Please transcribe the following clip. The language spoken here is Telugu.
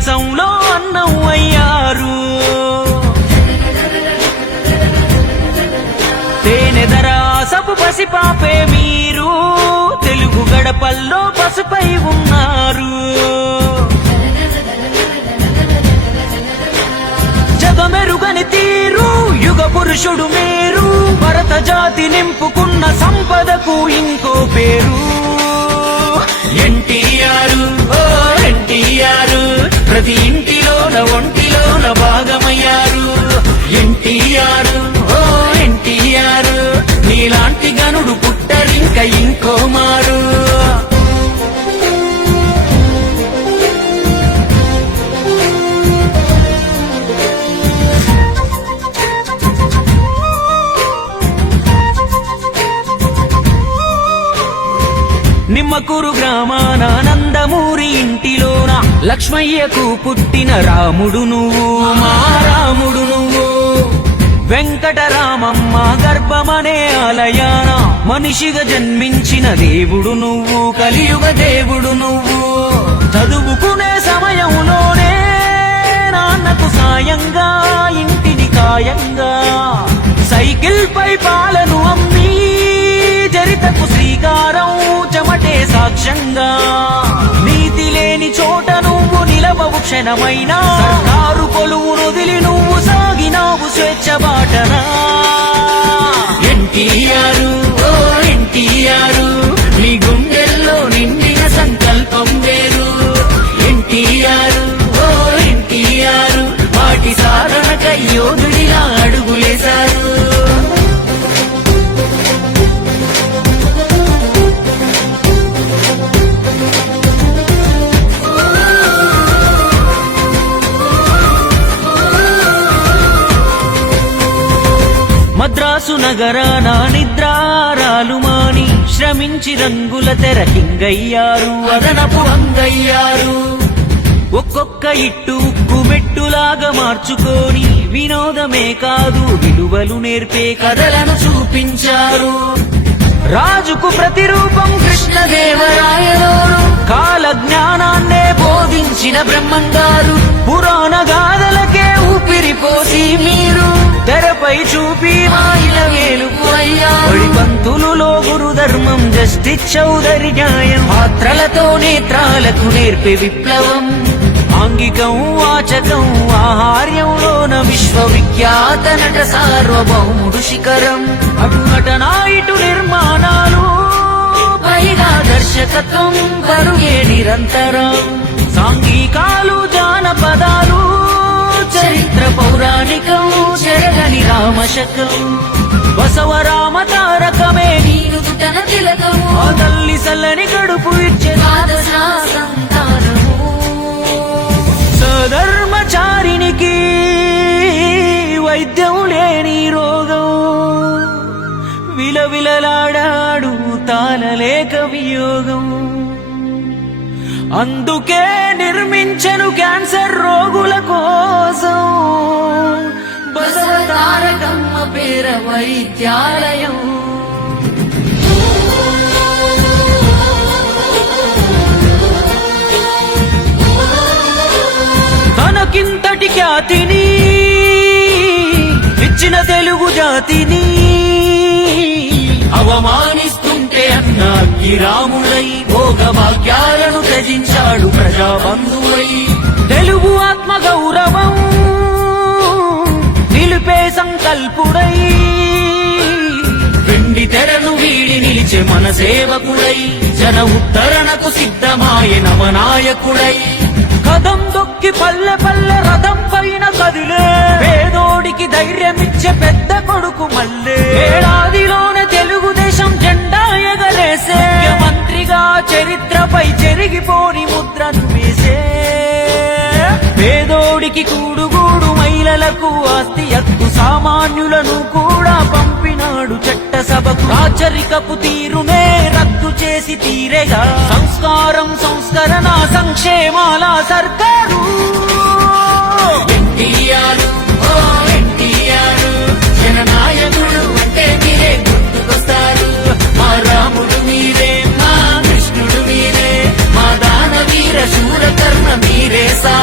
ప్రపంచంలో అన్నవయ్యారు తేనెదరాసపు పసిపాపే మీరు. తెలుగు గడపల్లో పసుపై ఉన్నారు. జగమెరుగని తీరు యుగ పురుషుడు మీరు. భరత జాతి నింపుకున్న సంపదకు ఇంకో పేరు. ప్రతి ఇంటిలోన ఒంటిలోన భాగమయ్యారు. ఎన్టీఆర్ ఓ ఎన్టీఆర్ నీలాంటి గనుడు పుట్టరింక ఇంకో మారు. నిమ్మకూరు గ్రామాన నందమూరి ఇంటి లక్ష్మయ్యకు పుట్టిన రాముడు నువ్వు మా రాముడు నువ్వు. వెంకటరామమ్మ గర్భమనే ఆలయాన మనిషిగా జన్మించిన దేవుడు నువ్వు కలియుగ దేవుడు నువ్వు. చదువుకునే సమయంలోనే నాన్నకు సాయంగా ఇంటిని కాయంగా సైకిల్ పై పాలను అమ్మి చరితకు శ్రీకారం చెమటే సాక్ష్యంగా. నీతి లేని చోట నువ్వు క్షణమైనా. సర్కారు కొలువును వదిలి నువ్వు సాగినావు స్వేచ్ఛ బాటనా. ఎన్టీఆర్ ఓ ఎన్టీఆర్. మద్రాసు నగరాన నిద్రారాలు మాని శ్రమించి రంగుల తెరకింగయ్యారు అదనపు అంగయ్యారు ఒక్కొక్క ఇట్టు ఉక్కుమెట్టులాగా మార్చుకొని వినోదమే కాదు విలువలు నేర్పే కథలను చూపించారు. రాజుకు ప్రతిరూపం కృష్ణదేవరాయలోను కాల జ్ఞానాన్నే బోధించిన బ్రహ్మంగారు. పురాణ గాథలకే ఊపిరి పోసి మీరు తెరపై చూపి మాయిల వేలుకు అయ్యా. పంతులులో గురు ధర్మం జస్టిస్ చౌదరి న్యాయం. పాత్రలతో నేత్రాలకు నేర్పే విప్లవం. ఆంగికం వాచకం ఆహార్యంలోన విశ్వవిఖ్యాత నట సార్వభౌముడు శిఖరం. అటు నటనా ఇటు నిర్మాణాలు. పైగా దర్శకత్వం కరుగే నిరంతరం. సాంఘికాలు రామశకం. బసవరామ తారకమే నీరు పుట్టన తిలకము ఆ తల్లి సల్లని కడుపు ఇచ్చే సధర్మచారినికి వైద్యం లేని రోగం. విలవిలలాడాడు తాళలేక వియోగం. అందుకే నిర్మించను క్యాన్సర్ రోగుల వైద్యాలయం. తనకింతటి ఖ్యాతిని ఇచ్చిన తెలుగు జాతిని అవమానిస్తుంటే అన్నాకి రాముడై భోగభాగ్యాలను త్యజించాడు ప్రజాబంధువై. తెలుగు ఆత్మ గౌరవం నిలిపే సంకల్పుడై మన సేవకుడై జన ఉత్తరణకు సిద్ధమాయ నవనాయకుడై. కథం దొక్కి పల్లె పల్లె రథం పైన కదిలే. పేదోడికి ధైర్యమిచ్చే పెద్ద కొడుకు మల్లే. ఏడాదిలోనే తెలుగుదేశం జెండా ఎగరేసే. మంత్రిగా చరిత్రపై చెరిగిపోని ముద్రను వేసే. పేదోడికి కూడుగూడు మహిళలకు ఆస్తి హక్కు సామాన్యులను కూడా పంపినాడు రాచరికపు తీరునే రద్దు చేసి తీరేగా. సంస్కారం సంస్కరణ సంక్షేమాల సర్కారు. మీరే గుర్తుకొస్తారు. మా రాముడు మీరే మా కృష్ణుడు మీరే మా మీరే సా